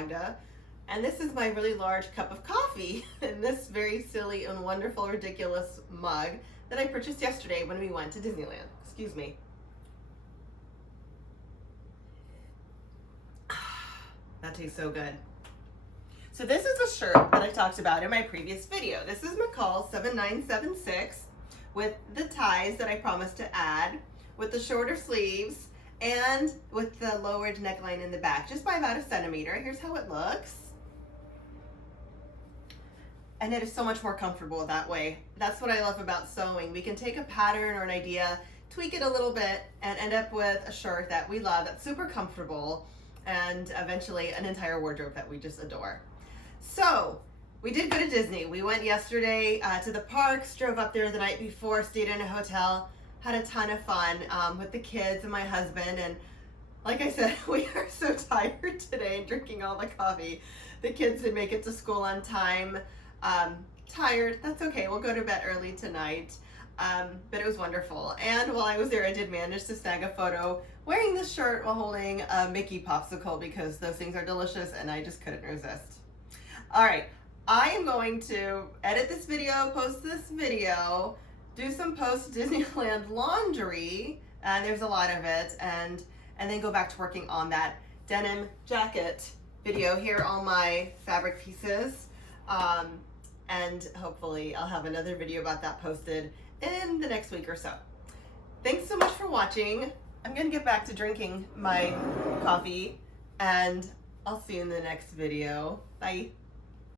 Magda, and this is my really large cup of coffee in this very silly and wonderful, ridiculous mug that I purchased yesterday when we went to Disneyland. Excuse me. That tastes so good. So this is the shirt that I talked about in my previous video. This is McCalls 7976 with the ties that I promised to add, with the shorter sleeves, and with the lowered neckline in the back, just by about 1 centimeter. Here's how it looks. And it is so much more comfortable that way. That's what I love about sewing. We can take a pattern or an idea, tweak it a little bit, and end up with a shirt that we love, that's super comfortable, and eventually an entire wardrobe that we just adore. So we did go to Disney. We went yesterday to the parks, drove up there the night before, stayed in a hotel, had a ton of fun with the kids and my husband. And like I said, we are so tired today drinking all the coffee. The kids didn't make it to school on time. Tired, that's okay. We'll go to bed early tonight. But it was wonderful. And while I was there, I did manage to snag a photo wearing this shirt while holding a Mickey popsicle, because those things are delicious and I just couldn't resist. All right, I am going to edit this video, post this video, do some post Disneyland laundry, and there's a lot of it, and then go back to working on that denim jacket video. Here are all my fabric pieces, and hopefully I'll have another video about that posted in the next week or so. Thanks so much for watching. I'm gonna get back to drinking my coffee, and I'll see you in the next video. Bye.